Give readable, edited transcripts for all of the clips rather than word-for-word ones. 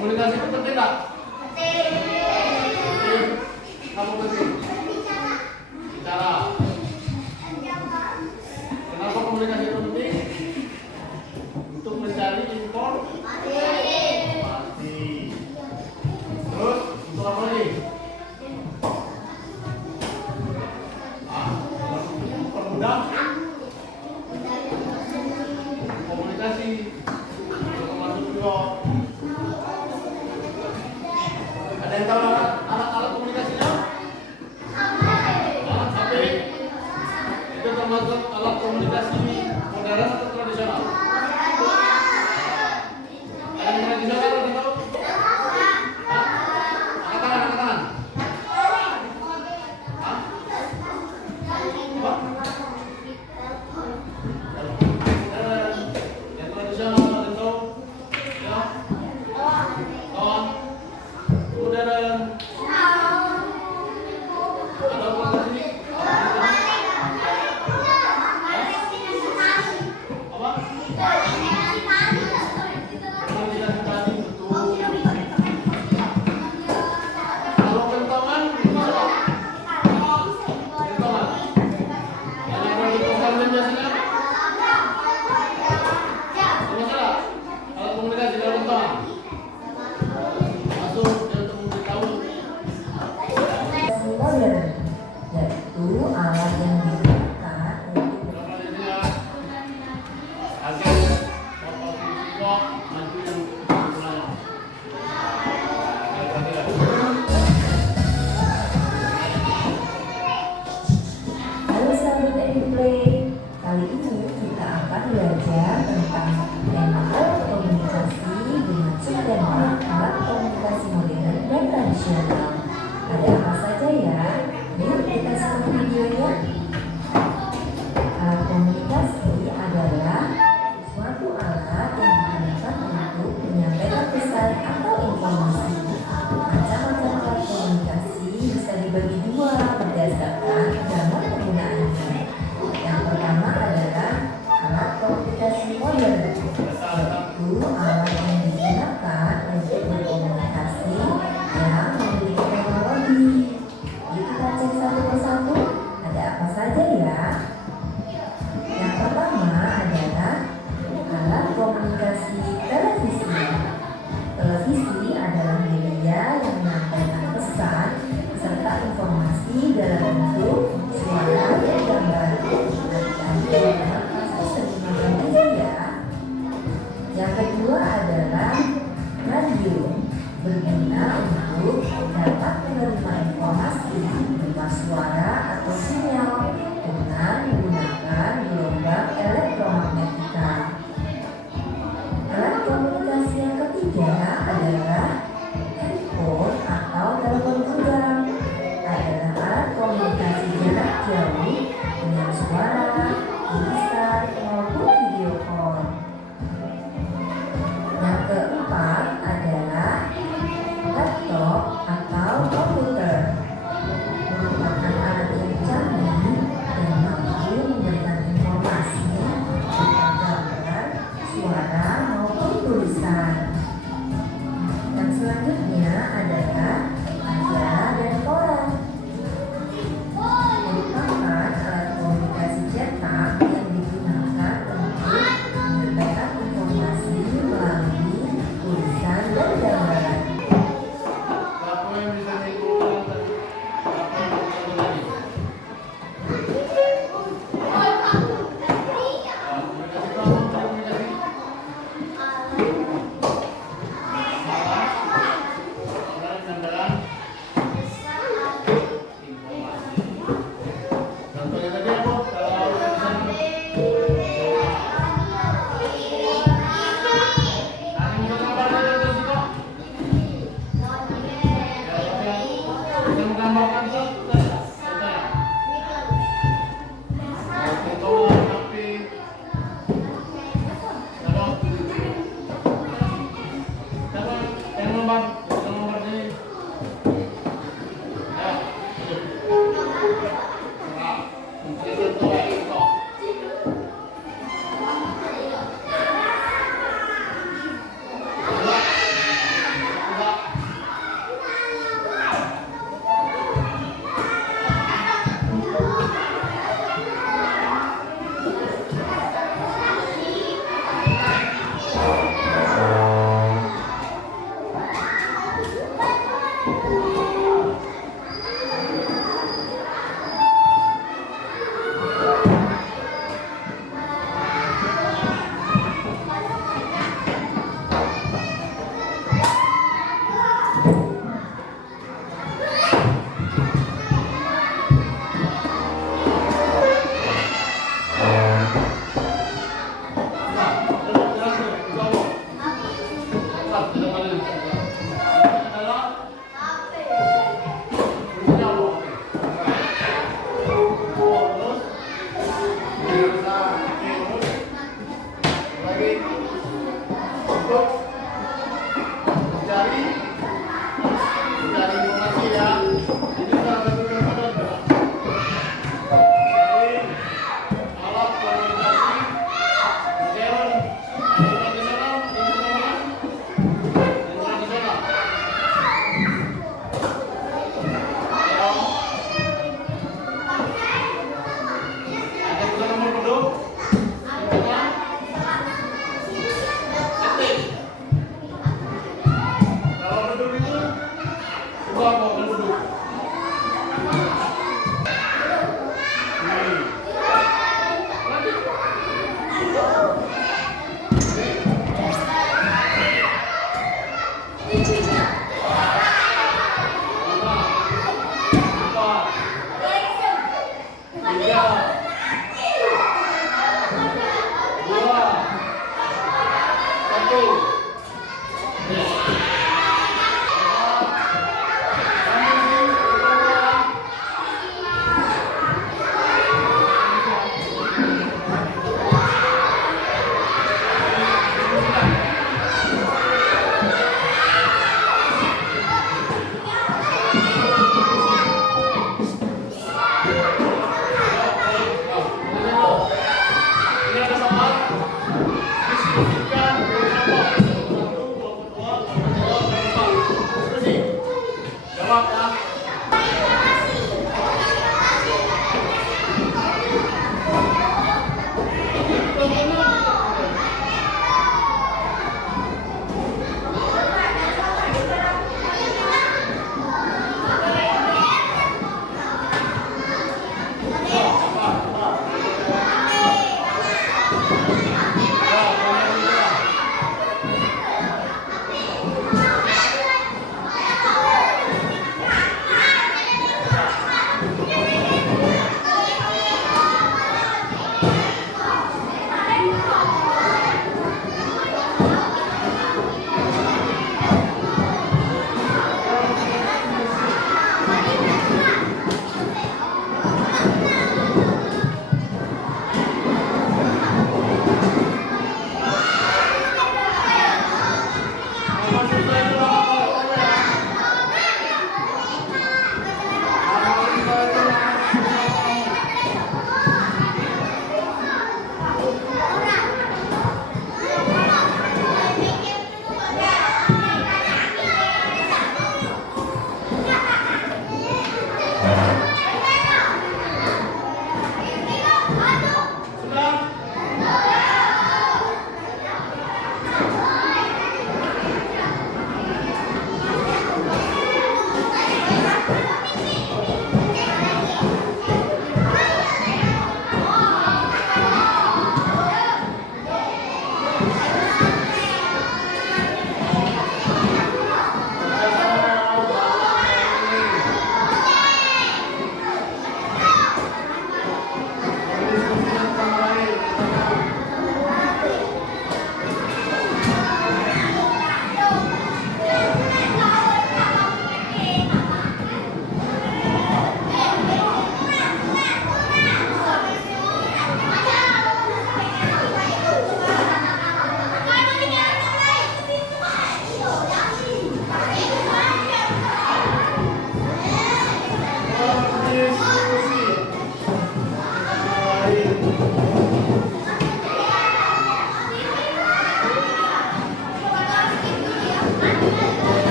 Komunikasi itu penting nggak? Penting. Kamu penting. Bicara. Kenapa komunikasi itu penting? Untuk mencari informasi. Terus untuk apa lagi? Permudah komunikasi. Termasuk juga. Ada yang tahu alat komunikasinya? Alat HP. Itu termasuk alat komunikasi modern atau tradisional? Ada yang tradisional atau tahu? Angkat tangan. Apa? Yang tradisional ada tahu? Ya. Kawan. Modern. Ada apa lagi? Apa? Komunikasi tadi betul. Kalau kentongan, kentongan. Yang ada di kosan biasanya. Apa salah? Alat komunikasi kalau kentongan. Masuk dia untuk memberitahu. Modern, yaitu alat yang digunakan untuk Berapa di sini ya? Agen, bapak siswa, nanti yang mulai. Ya, berarti ya. belajar tentang tema alat komunikasi dengan subtema alat komunikasi modern dan tradisional. Ada apa saja ya? Yuk kita simak videonya. Alat komunikasi adalah suatu alat yang digunakan untuk menyampaikan pesan atau informasi. Macam-macam alat komunikasi bisa dibagi dua berdasarkan zaman penggunaannya. Yang pertama adalah alat komunikasi modern, yaitu alat yang digunakan untuk berkomunikasi yang memiliki teknologi. Yuk kita cek satu persatu, ada apa saja ya? Yang pertama adalah alat komunikasi televisi. Televisi adalah media yang menyampaikan pesan serta informasi dalam bentuk suara dan gambar. Yang kedua adalah radio, berguna untuk dapat menerima informasi berupa suara atau sinyal dengan menggunakan gelombang elektromagnetika. Alat komunikasi yang ketiga adalah handphone atau telepon genggam. Adalah alat komunikasi jarak jauh dengan suara, tulisan maupun video call. Yang keempat adalah laptop atau komputer. Merupakan alat yang canggih dan mampu memberikan informasi berupa gambar, suara maupun tulisan. Dan selanjutnya adalah majalah dan koran. Merupakan alat komunikasi cetak yang digunakan untuk menyampaikan informasi melalui tulisan dan gambar. Siapa yang bisa menyimpulkan tadi? Siapa yang bisa tadi? Komunikasi apa? Komunikasi? Salah. Informasi. Contohnya tadi apa? Kalau tulisan saling menggambarkan itu sih kok. Bisa menggambarkan satu saja. Contoh tapi kalau siapa yang lembar ini? Ya. Nah, itu tuh itu. Tiga, dua,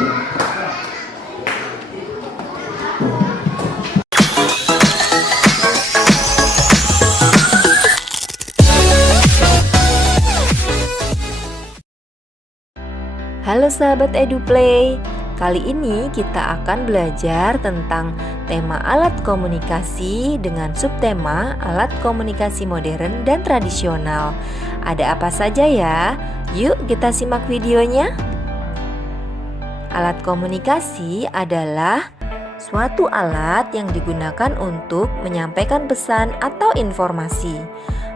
Halo sahabat EduPlay, kali ini kita akan belajar tentang tema alat komunikasi dengan subtema alat komunikasi modern dan tradisional. Ada apa saja ya? Yuk kita simak videonya. Alat komunikasi adalah suatu alat yang digunakan untuk menyampaikan pesan atau informasi.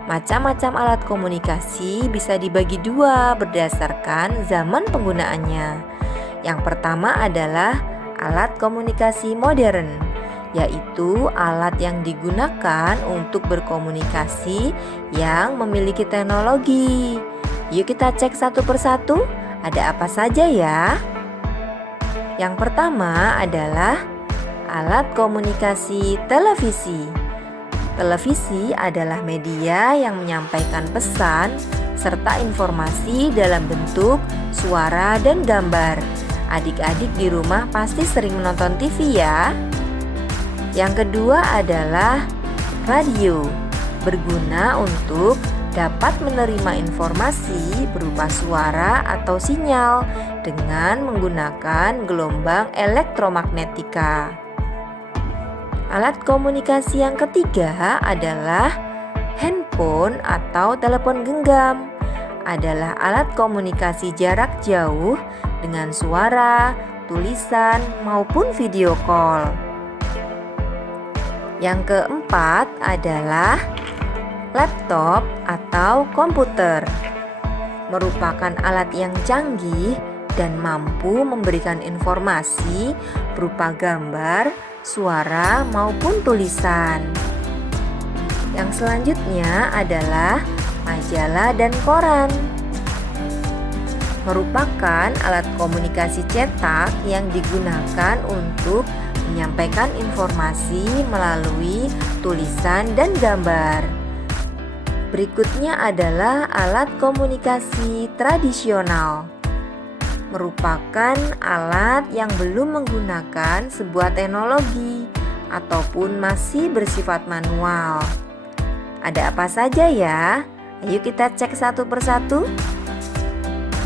Macam-macam alat komunikasi bisa dibagi dua berdasarkan zaman penggunaannya. Yang pertama adalah alat komunikasi modern, yaitu alat yang digunakan untuk berkomunikasi yang memiliki teknologi. Yuk kita cek satu persatu, ada apa saja ya? Yang pertama adalah alat komunikasi televisi. Televisi adalah media yang menyampaikan pesan serta informasi dalam bentuk suara dan gambar. Adik-adik di rumah pasti sering menonton TV ya. Yang kedua adalah radio, berguna untuk dapat menerima informasi berupa suara atau sinyal dengan menggunakan gelombang elektromagnetika. Alat komunikasi yang ketiga adalah handphone atau telepon genggam. Adalah alat komunikasi jarak jauh dengan suara, tulisan, maupun video call. Yang keempat adalah laptop atau komputer. Merupakan alat yang canggih dan mampu memberikan informasi berupa gambar, suara maupun tulisan. Yang selanjutnya adalah majalah dan koran. Merupakan alat komunikasi cetak yang digunakan untuk menyampaikan informasi melalui tulisan dan gambar. Berikutnya adalah alat komunikasi tradisional. Merupakan alat yang belum menggunakan sebuah teknologi ataupun masih bersifat manual. Ada apa saja ya? Ayo kita cek satu persatu.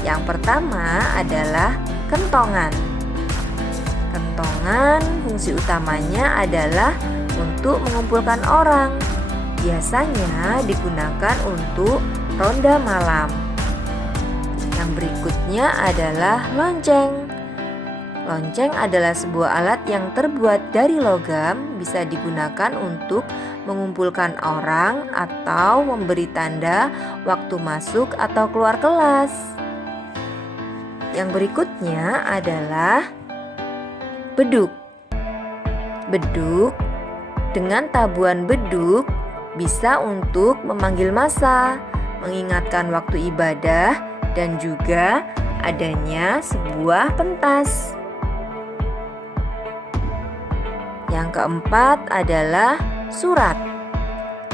Yang pertama adalah kentongan. Kentongan fungsi utamanya adalah untuk mengumpulkan orang. Biasanya digunakan untuk ronda malam. Yang berikutnya adalah lonceng. Lonceng adalah sebuah alat yang terbuat dari logam, bisa digunakan untuk mengumpulkan orang atau memberi tanda waktu masuk atau keluar kelas. Yang berikutnya adalah beduk. Beduk dengan tabuhan beduk bisa untuk memanggil massa, mengingatkan waktu ibadah, dan juga adanya sebuah pentas. Yang keempat adalah surat.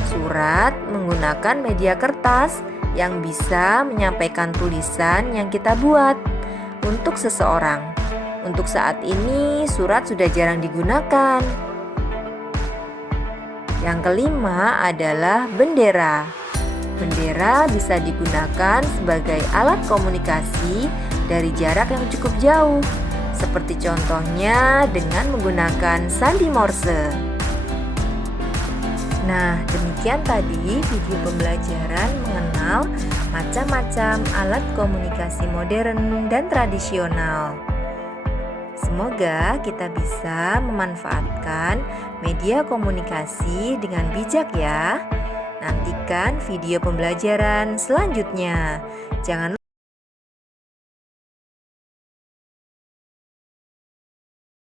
Surat menggunakan media kertas yang bisa menyampaikan tulisan yang kita buat untuk seseorang. Untuk saat ini surat sudah jarang digunakan. Yang kelima adalah bendera. Bendera bisa digunakan sebagai alat komunikasi dari jarak yang cukup jauh, seperti contohnya dengan menggunakan sandi Morse. Nah, demikian tadi video pembelajaran mengenal macam-macam alat komunikasi modern dan tradisional. Semoga kita bisa memanfaatkan media komunikasi dengan bijak ya. Nantikan video pembelajaran selanjutnya. Jangan lupa